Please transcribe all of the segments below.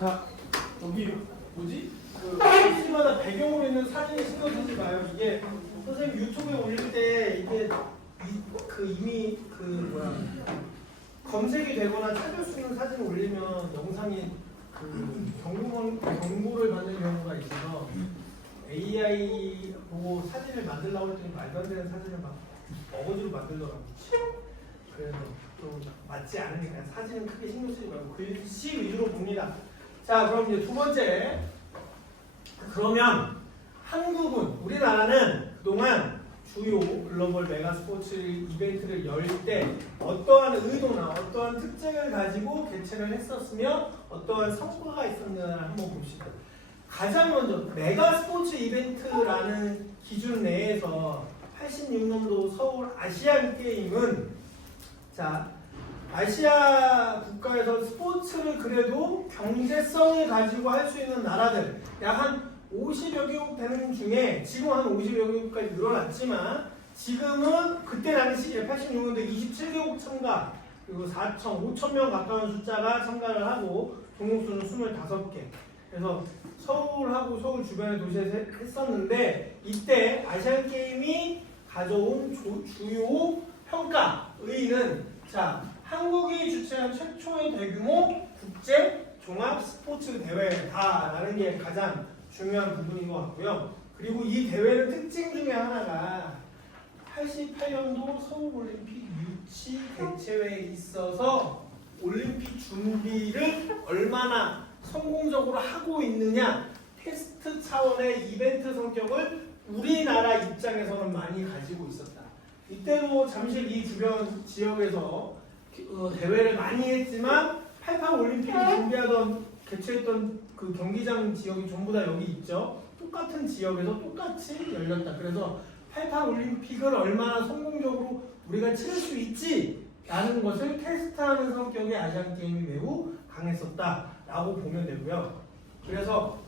자, 여기 뭐지? 그 시마다 배경으로 있는 사진이 신경 쓰지 마요. 이게 선생님 유튜브에 올릴 때 이게 이미 검색이 되거나 찾을 수 있는 사진을 올리면 영상이 경고를 받는 경우가 있어서 AI 보고 사진을 만들려고 했더니 말도 안 되는 사진을 막 어거지로 만들더라고요. 그래서 좀 맞지 않으니까 그냥 사진은 크게 신경 쓰지 말고 글씨 위주로 봅니다. 자, 그럼 이제 두 번째. 그러면 한국은, 우리나라는 그동안 주요 글로벌 메가 스포츠 이벤트를 열 때 어떠한 의도나 어떠한 특징을 가지고 개최를 했었으며 어떠한 성과가 있었느냐를 한번 봅시다. 가장 먼저 메가 스포츠 이벤트라는 기준 내에서 86년도 서울 아시안 게임은, 자, 아시아 국가에서 스포츠를 그래도 경제성을 가지고 할 수 있는 나라들 약 한 50여 개국 되는 중에 지금 한 50여 개국까지 늘어났지만 지금은 그때 당시에 86년도에 27개국 참가, 그리고 5,000명 가까운 숫자가 참가를 하고 종목수는 25개. 그래서 서울하고 서울 주변의 도시에서 했었는데 이때 아시안 게임이 가져온 주요 평가의는, 자, 한국이 주최한 최초의 대규모 국제 종합 스포츠 대회다라는 게 가장 중요한 부분인 것 같고요. 그리고 이 대회의 특징 중에 하나가 88년도 서울올림픽 유치 개최회에 있어서 올림픽 준비를 얼마나 성공적으로 하고 있느냐, 테스트 차원의 이벤트 성격을 우리나라 입장에서는 많이 가지고 있었다. 이때도 잠실 이 주변 지역에서 대회를 많이 했지만 88 올림픽을 준비하던 개최했던 그 경기장 지역이 전부 다 여기 있죠. 똑같은 지역에서 똑같이 열렸다. 그래서 88 올림픽을 얼마나 성공적으로 우리가 치를 수 있지라는 것을 테스트하는 성격의 아시안 게임이 매우 강했었다라고 보면 되고요. 그래서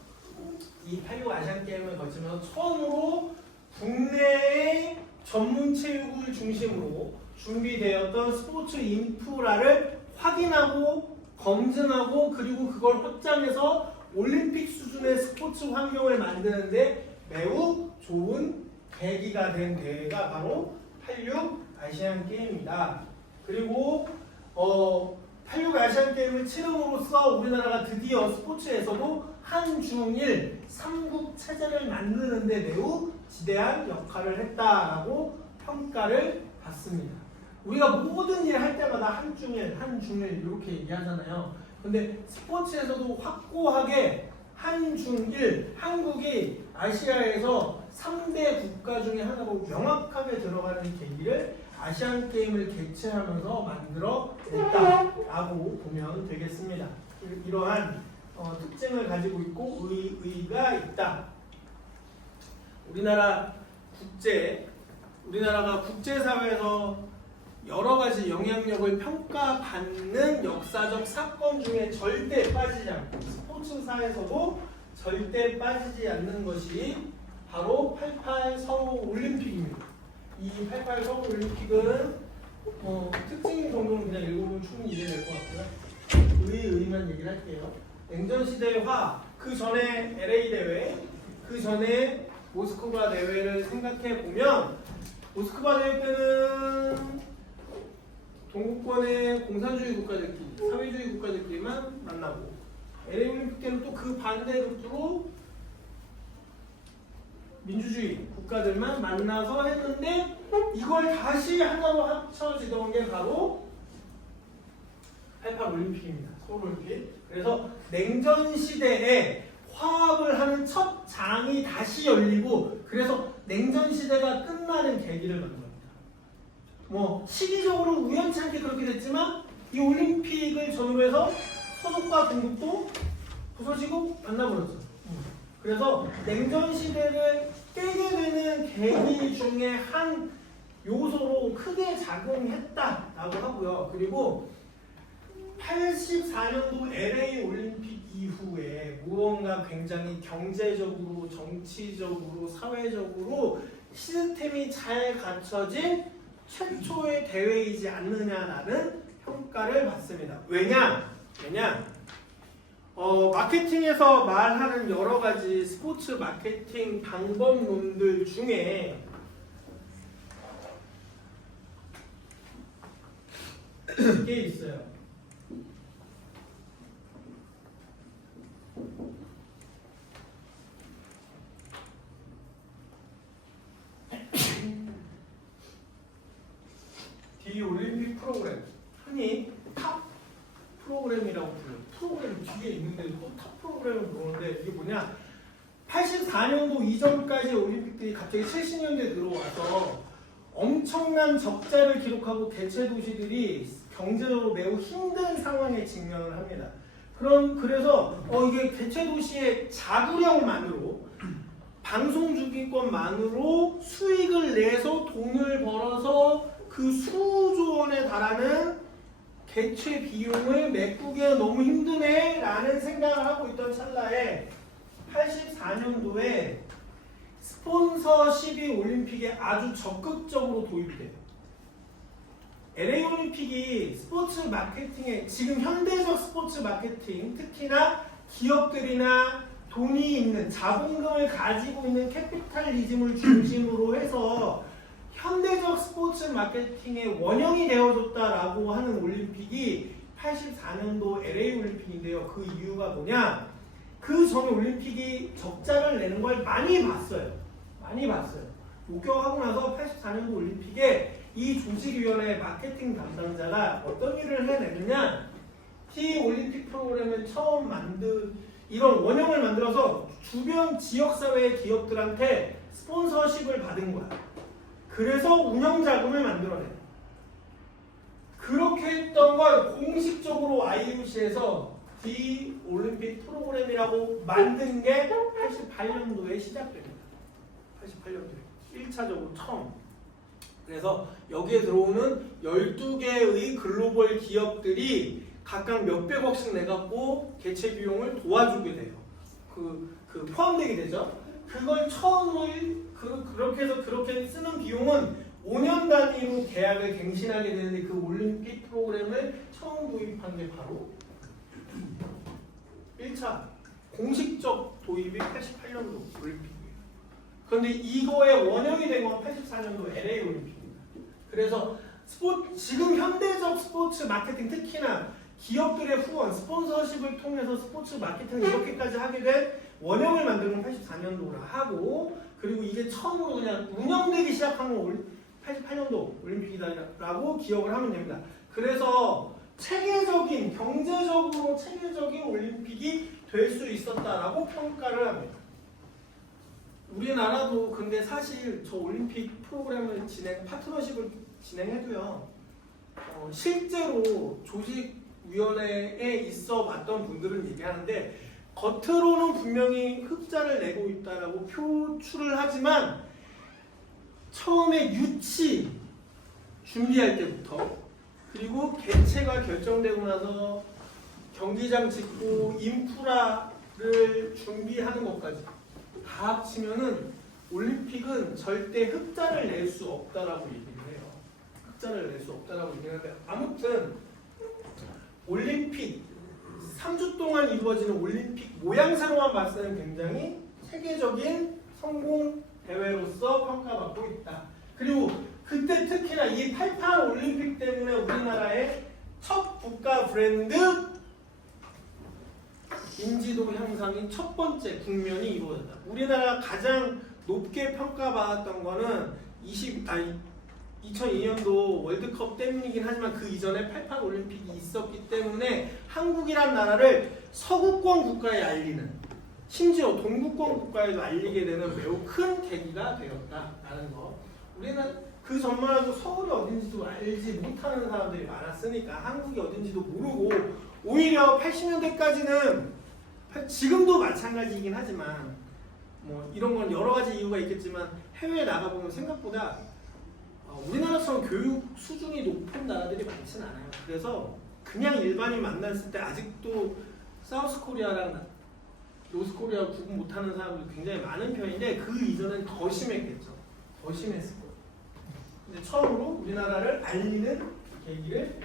이 86 아시안 게임을 거치면서 처음으로 국내의 전문 체육을 중심으로 준비되었던 스포츠 인프라를 확인하고 검증하고 그리고 그걸 확장해서 올림픽 수준의 스포츠 환경을 만드는데 매우 좋은 계기가 된 대회가 바로 86 아시안 게임입니다. 그리고 86 아시안 게임을 치름으로써 우리나라가 드디어 스포츠에서도 한중일 3국 체제를 만드는데 매우 지대한 역할을 했다라고 평가를 받습니다. 우리가 모든 일 할 때마다 한중일 이렇게 얘기하잖아요. 근데 스포츠에서도 확고하게 한중일, 한국이 아시아에서 3대 국가 중에 하나로 명확하게 들어가는 계기를 아시안 게임을 개최하면서 만들어냈다라고 보면 되겠습니다. 이러한 특징을 가지고 있고 의의가 있다. 우리나라가 국제사회에서 여러 가지 영향력을 평가받는 역사적 사건 중에 절대 빠지지 않고 스포츠사에서도 절대 빠지지 않는 것이 바로 88 서울 올림픽입니다. 이 88 서울 올림픽은 특징 정도는 그냥 읽어보면 충분히 이해될 것 같고요. 의만 얘기를 할게요. 냉전시대화, 그 전에 LA 대회, 그 전에 모스크바 대회를 생각해 보면 모스크바 대회 때는 동구권의 공산주의 국가들끼리, 사회주의 국가들끼리만 만나고 LA 올림픽 때는 또 그 반대 루트로 민주주의 국가들만 만나서 했는데 이걸 다시 하나로 합쳐지던 게 바로 88 올림픽입니다. 서울 올림픽. 그래서 냉전 시대에 화합을 하는 첫 장이 다시 열리고 그래서 냉전 시대가 끝나는 계기를 만든 겁니다. 시기적으로 우연찮게 그렇게 됐지만 이 올림픽을 전후로 해서 서독과 동국도 부서지고 만나버렸죠. 그래서 냉전 시대를 깨게 되는 계기 중에 한 요소로 크게 작용했다라고 하고요. 그리고 84년도 LA 올림픽 이후에 무언가 굉장히 경제적으로, 정치적으로, 사회적으로 시스템이 잘 갖춰진 최초의 대회이지 않느냐라는 평가를 받습니다. 왜냐? 마케팅에서 말하는 여러 가지 스포츠 마케팅 방법론들 중에 이게 있어요. D 올림픽 프로그램, 흔히 탑 프로그램이라고 불려요. 프로그램 뒤에 있는데 또 탑 프로그램을 부르는데 이게 뭐냐? 84년도 이전까지 올림픽들이 갑자기 70년대에 들어와서 엄청난 적자를 기록하고 개최 도시들이 경제적으로 매우 힘든 상황에 직면을 합니다. 그래서 이게 개최 도시의 자구력만으로 방송 주기권만으로 수익을 내서 돈을 벌어서 그 수조 원에 달하는 개최 비용을 메꾸기가 너무 힘드네 라는 생각을 하고 있던 찰나에 84년도에 스폰서십이 올림픽에 아주 적극적으로 도입이 돼요. LA 올림픽이 스포츠 마케팅에 지금 현대적 스포츠 마케팅, 특히나 기업들이나 돈이 있는 자본금을 가지고 있는 캐피탈리즘을 중심으로 해서 현대적 스포츠 마케팅의 원형이 되어줬다라고 하는 올림픽이 84년도 LA 올림픽인데요. 그 이유가 뭐냐? 그 전 올림픽이 적자를 내는 걸 많이 봤어요. 목격하고 나서 84년도 올림픽에 이 조직위원회 마케팅 담당자가 어떤 일을 해내느냐? 티 올림픽 프로그램을 처음 이런 원형을 만들어서 주변 지역사회의 기업들한테 스폰서십을 받은 거야. 그래서 운영자금을 만들어내. 그렇게 했던 걸 공식적으로 IOC에서 D 올림픽 프로그램이라고 만든 게 88년도에 시작됩니다. 88년도에 1차적으로 처음. 그래서 여기에 들어오는 12개의 글로벌 기업들이 각각 몇백억씩 내갖고 개최 비용을 도와주게 돼요. 그 포함되게 되죠. 그걸 처음으로 그렇게 해서 그렇게 쓰는 비용은 5년 단위로 계약을 갱신하게 되는데 그 올림픽 프로그램을 처음 도입한 게 바로 1차 공식적 도입이 88년도 올림픽이에요. 그런데 이거의 원형이 된 건 84년도 LA 올림픽입니다. 그래서 지금 현대적 스포츠 마케팅, 특히나 기업들의 후원, 스폰서십을 통해서 스포츠 마케팅을 이렇게까지 하게 된 원형을 만드는 건 84년도라 하고, 그리고 이게 처음으로 그냥 운영되기 시작한 건 88년도 올림픽이다라고 기억을 하면 됩니다. 그래서 경제적으로 체계적인 올림픽이 될 수 있었다라고 평가를 합니다. 우리나라도 근데 사실 저 올림픽 프로그램을 파트너십을 진행해도요, 실제로 조직위원회에 있어 봤던 분들은 얘기하는데, 겉으로는 분명히 흑자를 내고 있다라고 표출을 하지만 처음에 유치 준비할 때부터, 그리고 개최가 결정되고 나서 경기장 짓고 인프라를 준비하는 것까지 다 합치면은 올림픽은 절대 흑자를 낼 수 없다라고 얘기를 해요. 흑자를 낼 수 없다라고 얘기를 하는데, 아무튼 올림픽 3주 동안 이루어지는 올림픽 모양새로만 봤을 때는 굉장히 세계적인 성공 대회로서 평가받고 있다. 그리고 그때 특히나 이 88 올림픽 때문에 우리나라의 첫 국가 브랜드 인지도 향상인 첫 번째 국면이 이루어졌다. 우리나라가 가장 높게 평가받았던 거는 2002년도 월드컵 때문이긴 하지만 그 이전에 88 올림픽이 있었기 때문에 한국이란 나라를 서구권 국가에 알리는, 심지어 동구권 국가에도 알리게 되는 매우 큰 계기가 되었다라는 거. 우리는 그 전만 해도 서울이 어딘지도 알지 못하는 사람들이 많았으니까 한국이 어딘지도 모르고, 오히려 80년대까지는 지금도 마찬가지이긴 하지만 뭐 이런 건 여러 가지 이유가 있겠지만 해외에 나가보면 생각보다 우리나라처럼 교육 수준이 높은 나라들이 많지는 않아요. 그래서 그냥 일반인 만났을 때 아직도 사우스코리아랑 노스코리아 구분 못하는 사람들이 굉장히 많은 편인데, 그 이전엔 더 심했겠죠. 더 심했을 거예요. 근데 처음으로 우리나라를 알리는 계기를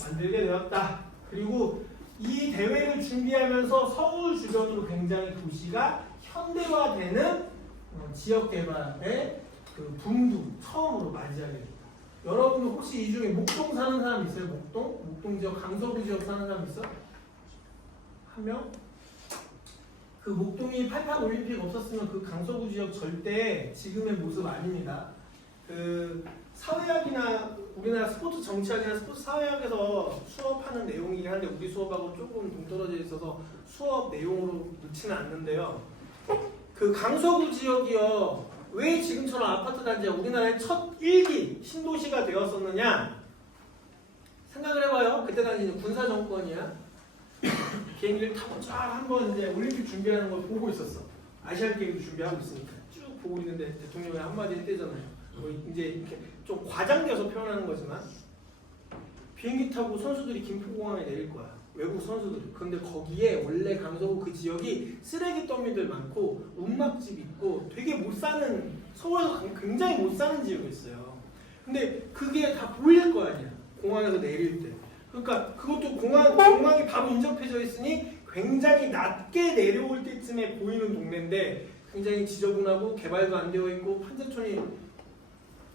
만들게 되었다. 그리고 이 대회를 준비하면서 서울 주변으로 굉장히 도시가 현대화되는 지역 개발의 그 붐도 처음으로 맞이하게 됩니다. 여러분들 혹시 이 중에 목동 사는 사람 있어요? 목동 지역, 강서구 지역 사는 사람 있어? 한 명? 그 목동이 88 올림픽 없었으면 그 강서구 지역 절대 지금의 모습 아닙니다. 그 사회학이나 우리나라 스포츠 정치학이나 스포츠 사회학에서 수업하는 내용이긴 한데 우리 수업하고 조금 동떨어져 있어서 수업 내용으로 넣지는 않는데요. 그 강서구 지역이요, 왜 지금처럼 아파트 단지가 우리나라의 첫 1기 신도시가 되었었느냐 생각을 해봐요. 그때 당시는 군사 정권이야. 비행기를 타고 쫙 한번 이제 올림픽 준비하는 걸 보고 있었어. 아시안 게임도 준비하고 있으니까 쭉 보고 있는데 대통령이 한마디 했대잖아요. 뭐 이제 이렇게 좀 과장돼서 표현하는 거지만 비행기 타고 선수들이 김포공항에 내릴 거야. 외국 선수들이. 근데 거기에 원래 강서구 그 지역이 쓰레기 더미들 많고 운막집 있고 되게 못 사는, 서울에서 굉장히 못 사는 지역이었어요. 근데 그게 다 보일 거 아니야. 공항에서 내릴 때. 그러니까 그것도 공항이 바로 인접해져 있으니 굉장히 낮게 내려올 때쯤에 보이는 동네인데 굉장히 지저분하고 개발도 안 되어 있고 판자촌이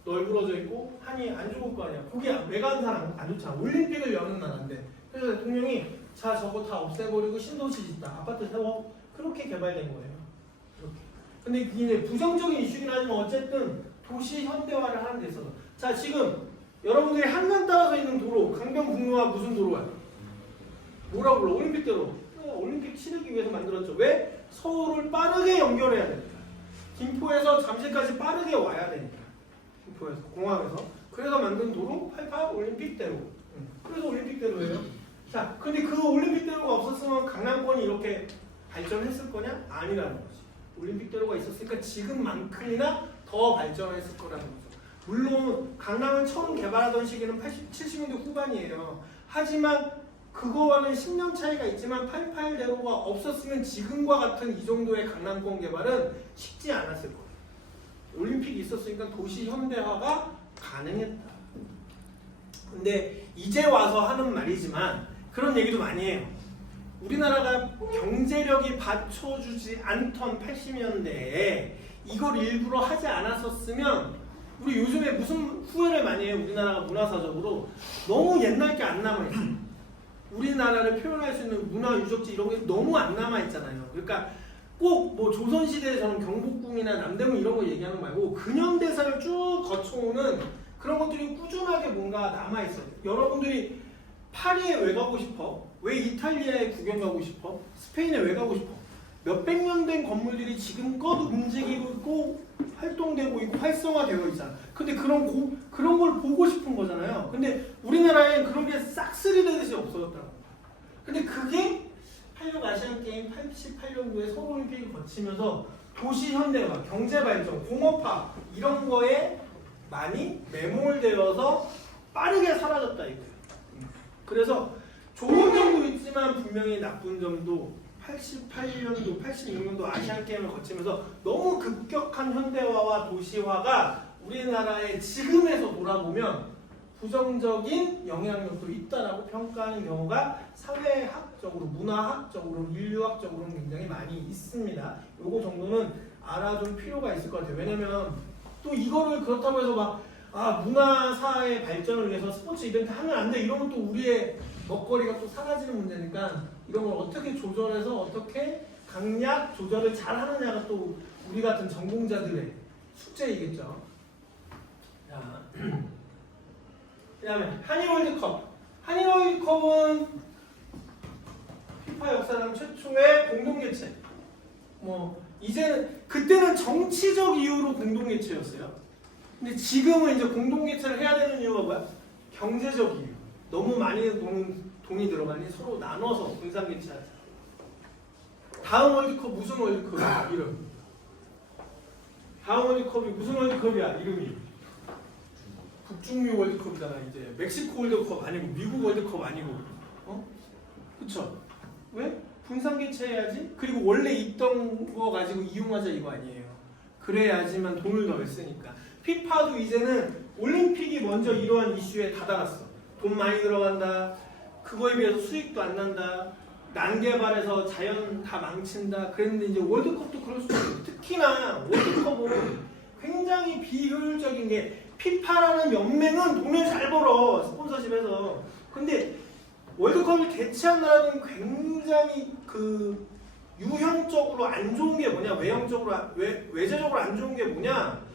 널브러져 있고 하니 안 좋을 거 아니야. 거기 외관상 안 좋잖아. 올림픽을 여는 나라인데. 그래서 대통령이 자 저거 다 없애버리고 신도시 짓다. 아파트 세워. 그렇게 개발된 거예요. 그렇게. 근데 이게 부정적인 이슈긴 하지만 어쨌든 도시 현대화를 하는 데 있어서 자 지금 여러분들이 한강 따라서 있는 도로 강변북로가 무슨 도로야? 뭐라고 불러? 올림픽대로. 올림픽 치르기 위해서 만들었죠. 왜? 서울을 빠르게 연결해야 되니까. 김포에서 잠실까지 빠르게 와야 되니까. 김포에서 공항에서. 그래서 만든 도로 88 올림픽대로. 그래서 올림픽대로예요. 자, 근데 그 올림픽대로가 없었으면 강남권이 이렇게 발전했을 거냐? 아니라는 거지. 올림픽대로가 있었으니까 지금만큼이나 더 발전했을 거라는 거죠. 물론 강남을 처음 개발하던 시기는 70년대 후반이에요. 하지만 그거와는 10년 차이가 있지만 88대로가 없었으면 지금과 같은 이 정도의 강남권 개발은 쉽지 않았을 거예요. 올림픽이 있었으니까 도시 현대화가 가능했다. 근데 이제 와서 하는 말이지만 그런 얘기도 많이 해요. 우리나라가 경제력이 받쳐주지 않던 80년대에 이걸 일부러 하지 않았었으면 우리 요즘에 무슨 후회를 많이 해요. 우리나라가 문화사적으로 너무 옛날 게 안 남아있어요. 우리나라를 표현할 수 있는 문화 유적지 이런 게 너무 안 남아있잖아요. 그러니까 꼭 뭐 조선시대에 저는 경복궁이나 남대문 이런 거 얘기하는 거 말고 근현대사를 쭉 거쳐오는 그런 것들이 꾸준하게 뭔가 남아있어요. 여러분들이 파리에 왜 가고 싶어? 왜 이탈리아에 구경 가고 싶어? 스페인에 왜 가고 싶어? 몇백 년 된 건물들이 지금껏 움직이고 있고 활동되고 있고 활성화되어 있잖아. 근데 그런 걸 보고 싶은 거잖아요. 근데 우리나라엔 그런 게 싹쓸이 되듯이 없어졌다고. 근데 그게 86 아시안게임 88년도에 서울올림픽을 거치면서 도시 현대화, 경제발전, 공업화 이런 거에 많이 매몰되어서 빠르게 사라졌다 이거예요. 그래서 좋은 점도 있지만 분명히 나쁜 점도 88년도, 86년도 아시안게임을 거치면서 너무 급격한 현대화와 도시화가 우리나라의 지금에서 돌아보면 부정적인 영향력도 있다라고 평가하는 경우가 사회학적으로, 문화학적으로, 인류학적으로는 굉장히 많이 있습니다. 요거 정도는 알아줄 필요가 있을 것 같아요. 왜냐면 또 이거를 그렇다고 해서 막 문화사의 발전을 위해서 스포츠 이벤트 하면 안 돼 이러면 또 우리의 먹거리가 또 사라지는 문제니까 이런 걸 어떻게 조절해서 어떻게 강약 조절을 잘 하느냐가 또 우리 같은 전공자들의 숙제이겠죠. 자, 그 다음에 한일월드컵. 한일월드컵은 피파 역사상 최초의 공동개최. 이제는 그때는 정치적 이유로 공동개최였어요. 근데 지금은 이제 공동개최를 해야 되는 이유가 뭐야? 경제적 이유. 너무 많이 돈이 들어가니 서로 나눠서 분산개최하자. 다음 월드컵 무슨 월드컵이야? 이름. 다음 월드컵이 무슨 월드컵이야? 이름이. 북중미 월드컵이잖아. 이제 멕시코 월드컵 아니고 미국 월드컵 아니고. 그쵸? 왜? 분산개최해야지. 그리고 원래 있던 거 가지고 이용하자 이거 아니에요. 그래야지만 돈을 더 쓰니까. 피파도 이제는 올림픽이 먼저 이러한 이슈에 다다랐어. 돈 많이 들어간다. 그거에 비해서 수익도 안 난다. 난개발해서 자연 다 망친다. 그랬는데 이제 월드컵도 그럴 수도 있고 특히나 월드컵은 굉장히 비효율적인 게 피파라는 연맹은 돈을 잘 벌어 스폰서십에서. 근데 월드컵을 개최한 나라는 굉장히 그 유형적으로 안 좋은 게 뭐냐, 외제적으로 안 좋은 게 뭐냐.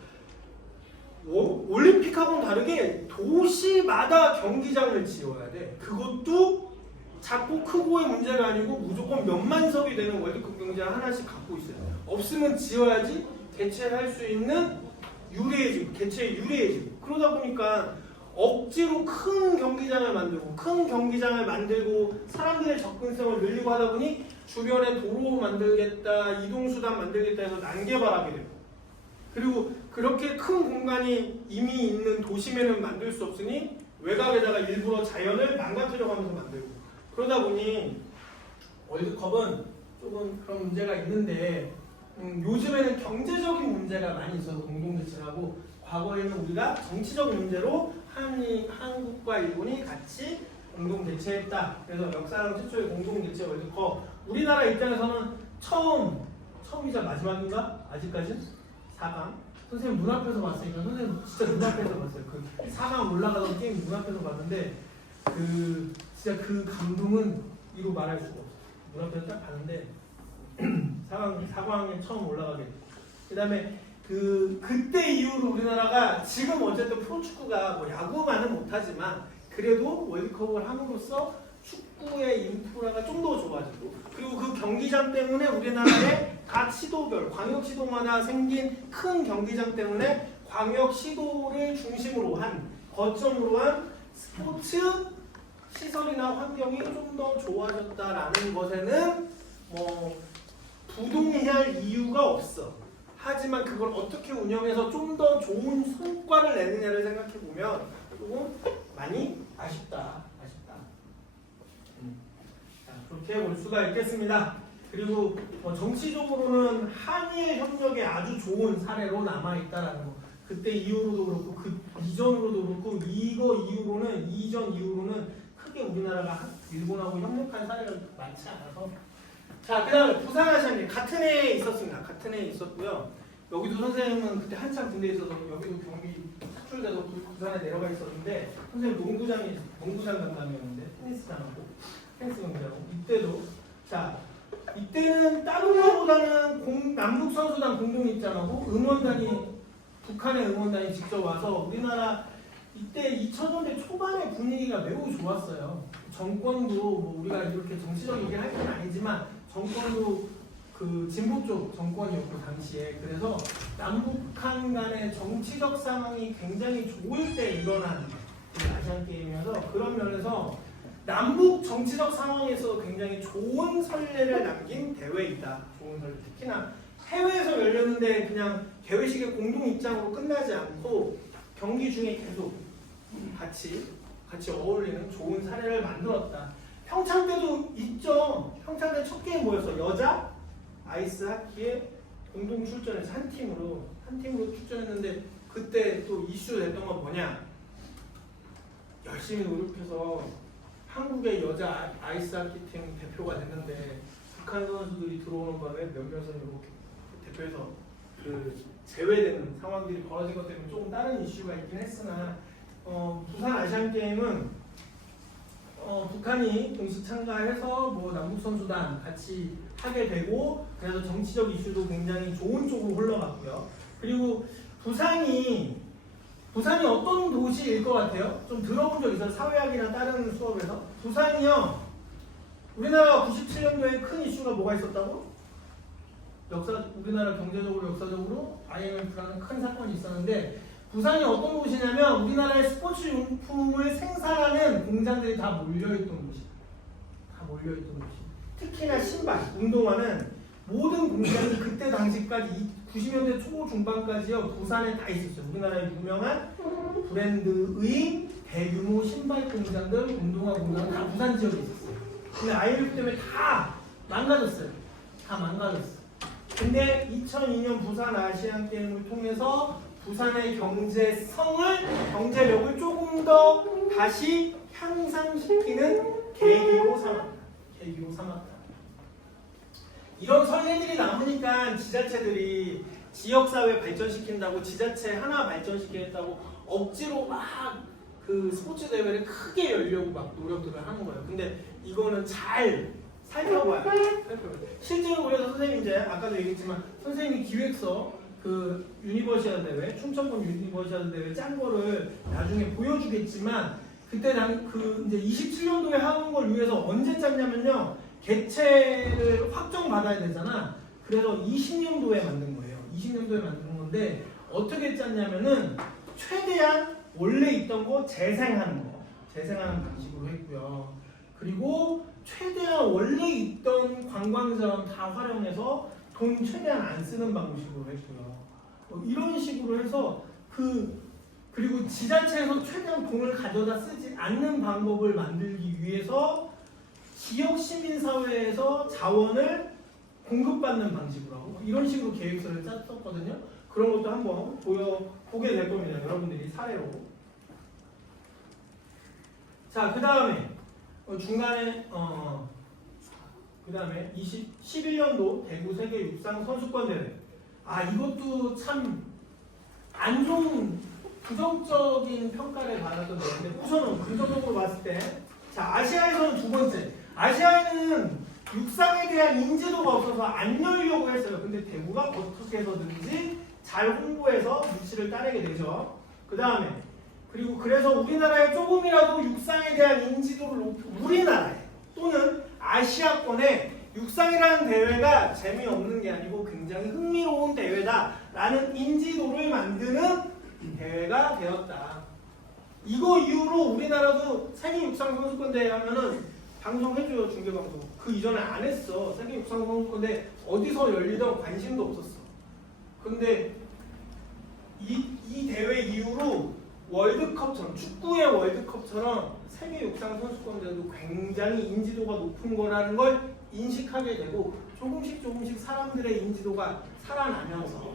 올림픽하고는 다르게 도시마다 경기장을 지어야 돼. 그것도 작고 크고의 문제가 아니고 무조건 몇만 석이 되는 월드컵 경기장 하나씩 갖고 있어요. 없으면 지어야지 개최할 수 있는 유리해지고, 개최에 유리해지고. 그러다 보니까 억지로 큰 경기장을 만들고 사람들의 접근성을 늘리고 하다 보니 주변에 도로 만들겠다, 이동수단 만들겠다 해서 난개발하게 되고, 그리고 그렇게 큰 공간이 이미 있는 도심에는 만들 수 없으니 외곽에다가 일부러 자연을 망가뜨려 가면서 만들고, 그러다 보니 월드컵은 조금 그런 문제가 있는데 요즘에는 경제적인 문제가 많이 있어서 공동대책하고, 과거에는 우리가 정치적 문제로 한국과 일본이 같이 공동대체했다. 그래서 역사상 최초의 공동대체 월드컵, 우리나라 입장에서는 처음이자 마지막인가? 아직까지? 4강? 선생님 눈앞에서 봤으니까 선생님 진짜 눈앞에서 봤어요. 그 4강 올라가던 게임 눈앞에서 봤는데 진짜 그 감동은 이루 말할 수가 없어요. 눈앞에서 딱 봤는데 4강에 처음 올라가게. 그 다음에 그때 이후로 우리나라가 지금 어쨌든 프로축구가 뭐 야구만은 못하지만 그래도 월드컵을 함으로써 축구의 인프라가 좀 더 좋아지고, 그리고 그 경기장 때문에 우리나라의 각 시도별, 광역시도마다 생긴 큰 경기장 때문에 광역시도를 중심으로 한, 거점으로 한 스포츠 시설이나 환경이 좀 더 좋아졌다라는 것에는 뭐 부동의할 이유가 없어. 하지만 그걸 어떻게 운영해서 좀 더 좋은 성과를 내느냐를 생각해보면 조금 많이 아쉽다. 자, 그렇게 볼 수가 있겠습니다. 그리고 정치적으로는 한일 협력이 아주 좋은 사례로 남아있다라는 거. 그때 이후로도 그렇고 그 이전으로도 그렇고 이전 이후로는 크게 우리나라가 일본하고 협력한 사례가 많지 않아서. 자, 그 다음에 부산아시안게임 같은 해에 있었습니다. 같은 해에 있었고요. 여기도 선생님은 그때 한참 군대에 있어서 여기도 경기 사출돼서 부산에 내려가 있었는데, 선생님 농구장 간담회였는데 테니스 경기하고 이때도, 자, 이때는 다른 거보다는 남북 선수단 공동 입장하고 북한의 응원단이 직접 와서 우리나라 이때 2000년대 초반의 분위기가 매우 좋았어요. 정권도 뭐 우리가 이렇게 정치적 얘기를 할 건 아니지만 정권도 그 진보 쪽 정권이었고 당시에, 그래서 남북한 간의 정치적 상황이 굉장히 좋을 때 일어난 아시안 게임이어서 그런 면에서 남북 정치적 상황에서 굉장히 좋은 선례를 남긴 대회이다. 좋은 선례. 특히나 해외에서 열렸는데 그냥 개회식의 공동 입장으로 끝나지 않고 경기 중에 계속 같이 어울리는 좋은 사례를 만들었다. 평창 때도 있죠. 평창 때 첫 게임 뭐였어? 여자 아이스 하키에 공동 출전해서 한 팀으로 출전했는데, 그때 또 이슈 됐던 건 뭐냐? 열심히 노력해서 한국의 여자 아이스 하키 팀 대표가 됐는데 북한 선수들이 들어오는 바람에 몇몇 선수로 대표에서 제외되는 상황들이 벌어진 것 때문에 조금 다른 이슈가 있긴 했으나, 부산 아시안 게임은 북한이 공식 참가해서 뭐 남북 선수단 같이 하게 되고, 그래서 정치적 이슈도 굉장히 좋은 쪽으로 흘러갔고요. 그리고 부산이 어떤 도시일 것 같아요? 좀 들어본 적 있어요? 사회학이나 다른 수업에서? 부산이요, 우리나라가 97년도에 큰 이슈가 뭐가 있었다고? 우리나라 경제적으로 역사적으로 IMF라는 큰 사건이 있었는데, 부산이 어떤 곳이냐면 우리나라의 스포츠 용품을 생산하는 공장들이 다 몰려있던 곳이에요. 특히나 신발, 운동화는 모든 공장이 그때 당시까지 90년대 초중반까지요 부산에 다 있었어요. 우리나라의 유명한 브랜드의 대규모 신발 공장들, 운동화 공장은 다 부산 지역에 있었어요. 근데 IMF 때문에 다 망가졌어요. 근데 2002년 부산 아시안 게임을 통해서 부산의 경제력을 조금 더 다시 향상시키는 계기로 삼았다. 이런 설례들이 남으니까 지자체들이 지역사회 발전시킨다고 지자체 하나 발전시키겠다고 억지로 막 그 스포츠 대회를 크게 열려고 막 노력들을 하는 거예요. 근데 이거는 잘 살펴봐야 돼요. 실제로 그래서 선생님 이제 아까도 얘기했지만 선생님이 기획서 그 유니버시아드 대회, 충청권 유니버시아드 대회 짠 거를 나중에 보여주겠지만 그때 그 이제 27년도에 하는 걸 위해서 언제 짰냐면요. 개최를 확정받아야 되잖아. 그래서 20년도에 만든 거예요. 20년도에 만든 건데 어떻게 짰냐면은 최대한 원래 있던 거 재생하는 방식으로 했고요. 그리고 최대한 원래 있던 관광자원 다 활용해서 돈 최대한 안 쓰는 방식으로 했고요. 이런 식으로 해서 그리고 지자체에서 최대한 돈을 가져다 쓰지 않는 방법을 만들기 위해서 지역 시민사회에서 자원을 공급받는 방식으로 하고 이런 식으로 계획서를 짰었거든요. 그런 것도 한번 보게 될 겁니다. 여러분들이 사례로. 자, 그 다음에 중간에 그 다음에 11년도 대구 세계 육상 선수권 대회. 이것도 참 안 좋은 부정적인 평가를 받았던 대회인데 우선은 긍정적으로 봤을 때 자, 아시아에서는 두 번째. 아시아에는 육상에 대한 인지도가 없어서 안 열려고 했어요. 근데 대구가 어떻게 해서든지 잘 홍보해서 유치를 따내게 되죠. 그 다음에 그리고 그래서 우리나라에 조금이라도 육상에 대한 인지도를 우리나라에 또는 아시아권에 육상이라는 대회가 재미없는 게 아니고 굉장히 흥미로운 대회다라는 인지도를 만드는 대회가 되었다. 이거 이후로 우리나라도 세계 육상 선수권 대회 하면은 방송해줘요. 중계방송. 그 이전에 안 했어. 세계 육상 선수권 대회 어디서 열리던 관심도 없었어. 근데 이 대회 이후로 월드컵처럼 축구의 월드컵처럼 세계 육상 선수권 대회도 굉장히 인지도가 높은 거라는 걸 인식하게 되고 조금씩 사람들의 인지도가 살아나면서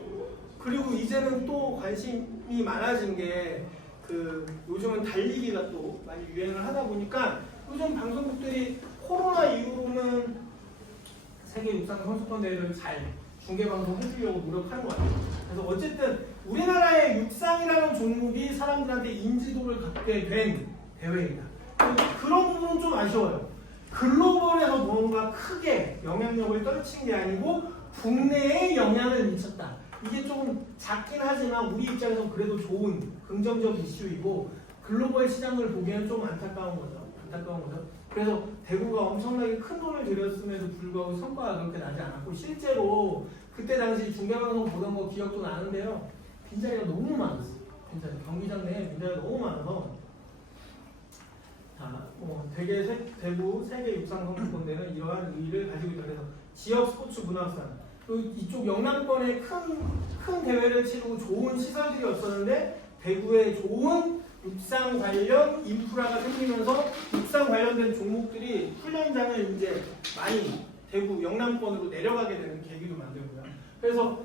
그리고 이제는 또 관심이 많아진 게 요즘은 달리기가 또 많이 유행을 하다 보니까 요즘 방송국들이 코로나 이후로는 세계 육상 선수권 대회를 잘 중계방송 해주려고 노력하는 것 같아요. 그래서 어쨌든 우리나라의 육상이라는 종목이 사람들한테 인지도를 갖게 된 대회입니다. 그런 부분은 좀 아쉬워요. 글로벌에서 뭔가 크게 영향력을 떨친 게 아니고 국내에 영향을 미쳤다. 이게 조금 작긴 하지만 우리 입장에서 그래도 좋은 긍정적 이슈이고 글로벌 시장을 보기에는 좀 안타까운 거죠. 그래서 대구가 엄청나게 큰 돈을 들였음에도 불구하고 성과가 그렇게 나지 않았고 실제로 그때 당시 중계방송 보던 거 기억도 나는데요. 빈자리가 너무 많았어요. 경기장 내에 빈자리가 너무 많아서 되게 대구 세계 육상 선수권 대회는 이러한 의의를 가지고 있다. 그래서 지역 스포츠 문화상 이쪽 영남권에 큰 대회를 치르고 좋은 시설들이 없었는데 대구에 좋은 육상 관련 인프라가 생기면서 육상 관련된 종목들이 훈련장을 이제 많이 대구 영남권으로 내려가게 되는 계기도 만들고요. 그래서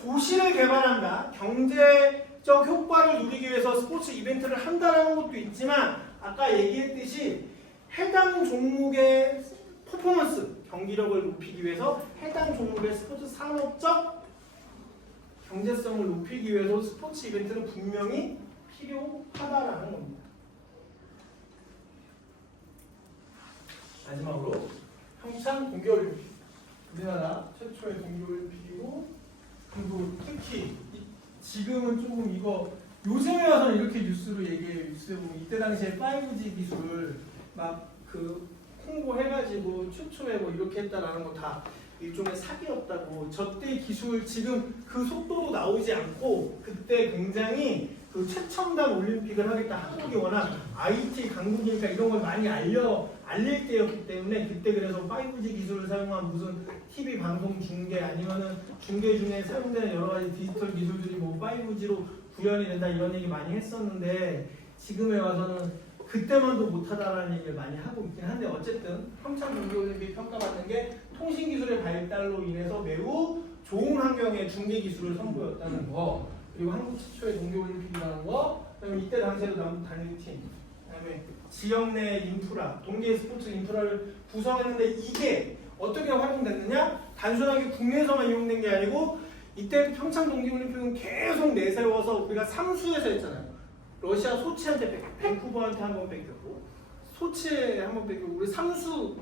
도시를 개발한다, 경제적 효과를 누리기 위해서 스포츠 이벤트를 한다라는 것도 있지만 아까 얘기했듯이 해당 종목의 퍼포먼스, 경기력을 높이기 위해서 해당 종목의 스포츠 산업적 경제성을 높이기 위해서 스포츠 이벤트는 분명히 필요하다라는 겁니다. 마지막으로 평창 동계올림픽. 우리나라 최초의 동계올림픽이고 그리고 특히 지금은 조금 이거 요즘에 와서는 이렇게 뉴스로 얘기해요. 뉴스에 보면 이때 당시에 5G 기술을 막 홍보해가지고 최초에 이렇게 했다라는 거 다 일종의 사기였다고. 저때 기술 지금 그 속도로 나오지 않고 그때 굉장히 최첨단 올림픽을 하겠다. 한국이 워낙 IT 강국이니까 이런 걸 많이 알릴 때였기 때문에 그때 그래서 5G 기술을 사용한 무슨 TV 방송 중계 아니면은 중계 중에 사용되는 여러 가지 디지털 기술들이 5G로 구현이 된다 이런 얘기 많이 했었는데 지금에 와서는 그때만도 못하다라는 얘기를 많이 하고 있긴 한데 어쨌든 평창 동계올림픽 평가받는 게 통신기술의 발달로 인해서 매우 좋은 환경의 중계기술을 선보였다는 거 그리고 한국 최초의 동계올림픽이라는 거 그다음에 이때 당시에도 남북 단일팀 그다음에 지역 내 인프라, 동계 스포츠 인프라를 구성했는데 이게 어떻게 활용됐느냐? 단순하게 국내에서만 이용된 게 아니고 이때 평창 동계올림픽은 계속 내세워서 우리가 삼수에서 했잖아요. 러시아 소치한테 뺏겼고, 밴쿠버한테 한 번 뺏겼고, 소치에 한 번 뺏겼고, 우리 삼수,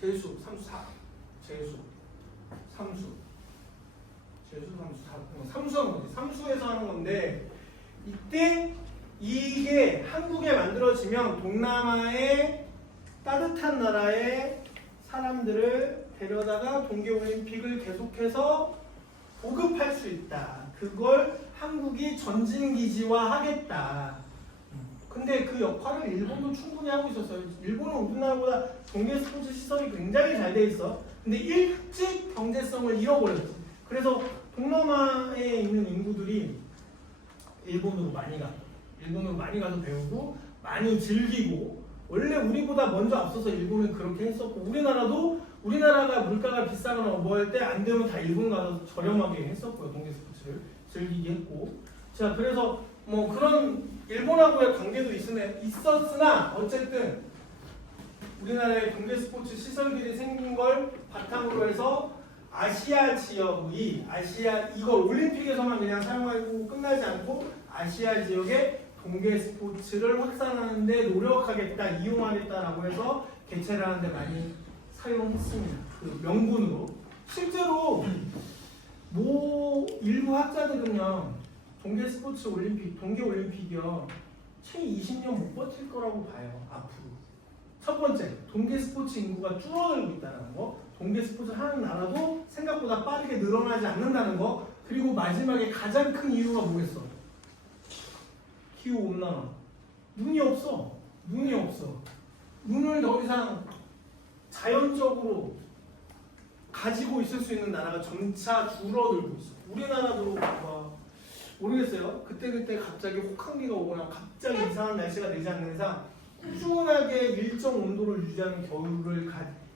제수, 삼수, 사, 제수, 삼수, 제수, 삼수, 사, 삼수하는 거지. 삼수에서 하는 건데 이때 이게 한국에 만들어지면 동남아의 따뜻한 나라의 사람들을 데려다가 동계올림픽을 계속해서 보급할 수 있다. 그걸 한국이 전진기지화 하겠다. 근데 그 역할을 일본도 충분히 하고 있었어요. 일본은 우리나라보다 동계 스포츠 시설이 굉장히 잘 돼 있어. 근데 일찍 경제성을 잃어버렸지. 그래서 동남아에 있는 인구들이 일본으로 많이 가서 배우고 많이 즐기고, 원래 우리보다 먼저 앞서서 일본은 그렇게 했었고, 우리나라가 물가가 비싸거나 뭐 할 때 안 되면 다 일본 가서 저렴하게 했었고요. 동계 스포츠를 즐기게 했고. 자, 그래서 뭐 그런 일본하고의 관계도 있었으나 어쨌든 우리나라의 동계 스포츠 시설들이 생긴 걸 바탕으로 해서 아시아 지역의 이걸 올림픽에서만 그냥 사용하고 끝나지 않고 아시아 지역의 동계 스포츠를 확산하는데 노력하겠다, 이용하겠다라고 해서 개최를 하는데 많이 사용했습니다. 그 명분으로. 실제로 일부 학자들은요, 동계 스포츠 올림픽, 동계 올림픽이요, 최 20년 못 버틸 거라고 봐요. 앞으로. 첫 번째, 동계 스포츠 인구가 줄어들고 있다는 거, 동계 스포츠 하는 나라도 생각보다 빠르게 늘어나지 않는다는 거, 그리고 마지막에 가장 큰 이유가 뭐겠어? 기후 온난화. 눈이 없어. 눈을 더 이상 자연적으로 가지고 있을 수 있는 나라가 점차 줄어들고 있어. 우리나라도 모르겠어요. 그때 갑자기 혹한기가 오거나 갑자기 이상한 날씨가 되지 않는 이상 꾸준하게 일정 온도를 유지하는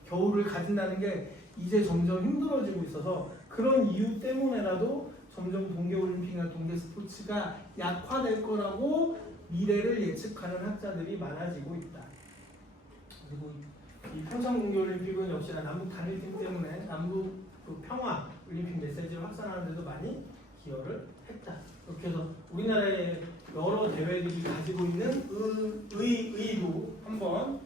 겨울을 가진다는 게 이제 점점 힘들어지고 있어서, 그런 이유 때문에라도 점점 동계올림픽이나 동계 스포츠가 약화될 거라고 미래를 예측하는 학자들이 많아지고 있다. 그리고 이 평창 동계올림픽은 역시나 남북 단일팀 때문에 남북 그 평화 올림픽 메시지를 확산하는 데도 많이 기여를 했다. 이렇게 해서 우리나라의 여러 대회들이 가지고 있는 의의도 한번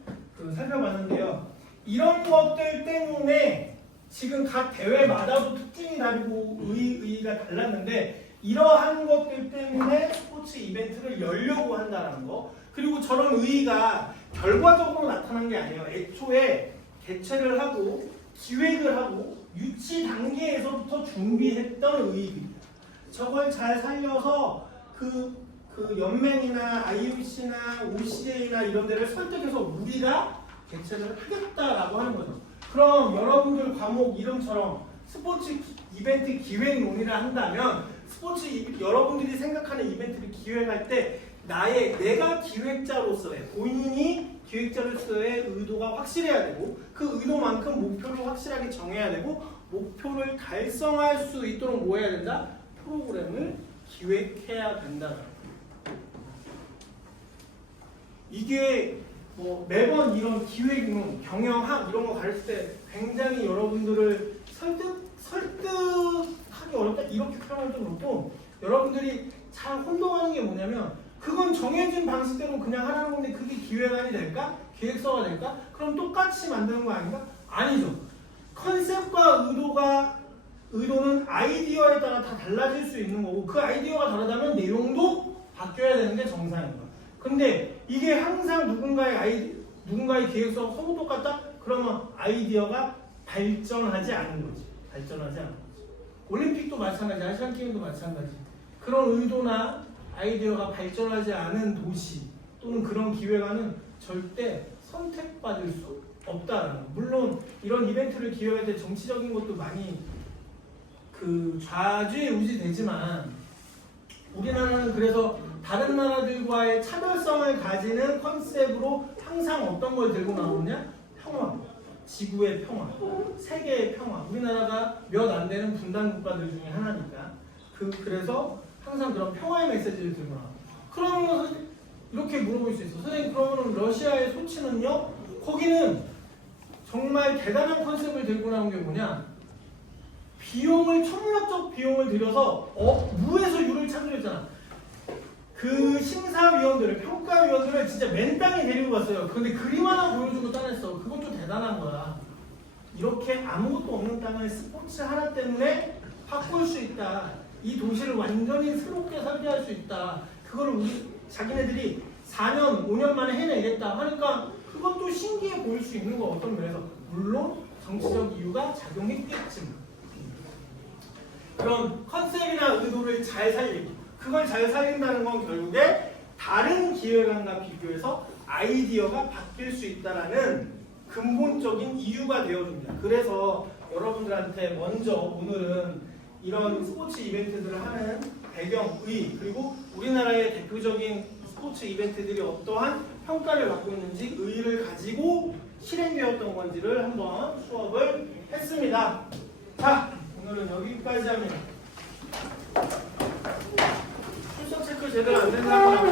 살펴봤는데요. 이런 것들 때문에 지금 각 대회마다도 특징이 다르고 의의가 달랐는데, 이러한 것들 때문에 스포츠 이벤트를 열려고 한다는 거, 그리고 저런 의의가 결과적으로 나타난 게 아니에요. 애초에 개최를 하고 기획을 하고 유치 단계에서부터 준비했던 의의입니다. 저걸 잘 살려서 그 연맹이나 IOC나 OCA나 이런 데를 설득해서 우리가 개최를 하겠다라고 하는 거죠. 그럼 여러분들 과목 이름처럼 스포츠 이벤트 기획론이라 한다면 여러분들이 생각하는 이벤트를 기획할 때 내가 기획자로서의, 본인이 기획자로서의 의도가 확실해야 되고, 그 의도만큼 목표를 확실하게 정해야 되고, 목표를 달성할 수 있도록 뭐 해야 된다? 프로그램을 기획해야 된다. 이게 뭐 매번 이런 기획론, 경영학 이런 거 가르칠 때 굉장히 여러분들을 설득하기 어렵다 이렇게 표현할 좀 그렇고, 여러분들이 잘 혼동하는 게 뭐냐면, 그건 정해진 방식대로 그냥 하라는 건데 그게 기획안이 될까? 기획서가 될까? 그럼 똑같이 만드는 거 아닌가? 아니죠. 컨셉과 의도는 아이디어에 따라 다 달라질 수 있는 거고, 그 아이디어가 다르다면 내용도 바뀌어야 되는 게 정상인 거야. 근데 이게 항상 누군가의 기획서가 서로 똑같다? 그러면 아이디어가 발전하지 않은 거지. 올림픽도 마찬가지, 아시안게임도 마찬가지. 그런 의도나 아이디어가 발전하지 않은 도시 또는 그런 기획안은 절대 선택받을 수 없다라는 거. 물론 이런 이벤트를 기획할 때 정치적인 것도 많이 좌지우지되지만, 우리나라는 그래서 다른 나라들과의 차별성을 가지는 컨셉으로 항상 어떤 걸 들고 나오느냐? 평화, 지구의 평화, 세계의 평화. 우리나라가 몇 안 되는 분단 국가들 중에 하나니까 그래서 항상 그런 평화의 메시지를 들고 나와요. 그런 것을 이렇게 물어볼 수 있어. 선생님 그러면 러시아의 소치는요? 거기는 정말 대단한 컨셉을 들고 나온 게 뭐냐? 비용을 천문학적 비용을 들여서 무에서 유를 창조했잖아. 그 심사위원들을 평가위원들을 진짜 맨땅에 데리고 갔어요. 근데 그림 하나 보여주고 따냈어. 그것도 대단한 거야. 이렇게 아무것도 없는 땅을 스포츠 하나 때문에 바꿀 수 있다. 이 도시를 완전히 새롭게 설계할 수 있다. 그거를 자기네들이 4년, 5년 만에 해내겠다 하니까 그것도 신기해 보일 수 있는 거 어떤 면에서. 물론 정치적 이유가 작용했겠지만 그런 컨셉이나 의도를 잘 살리고 그걸 잘 살린다는 건 결국에 다른 기획안과 비교해서 아이디어가 바뀔 수 있다는 근본적인 이유가 되어줍니다. 그래서 여러분들한테 먼저 오늘은 이런 스포츠 이벤트들을 하는 배경의 그리고 우리나라의 대표적인 스포츠 이벤트들이 어떠한 평가를 받고 있는지 의의를 가지고 실행되었던 건지를 한번 수업을 했습니다. 자, 오늘은 여기까지 합니다. 출석 체크 제대로 안 된 사람은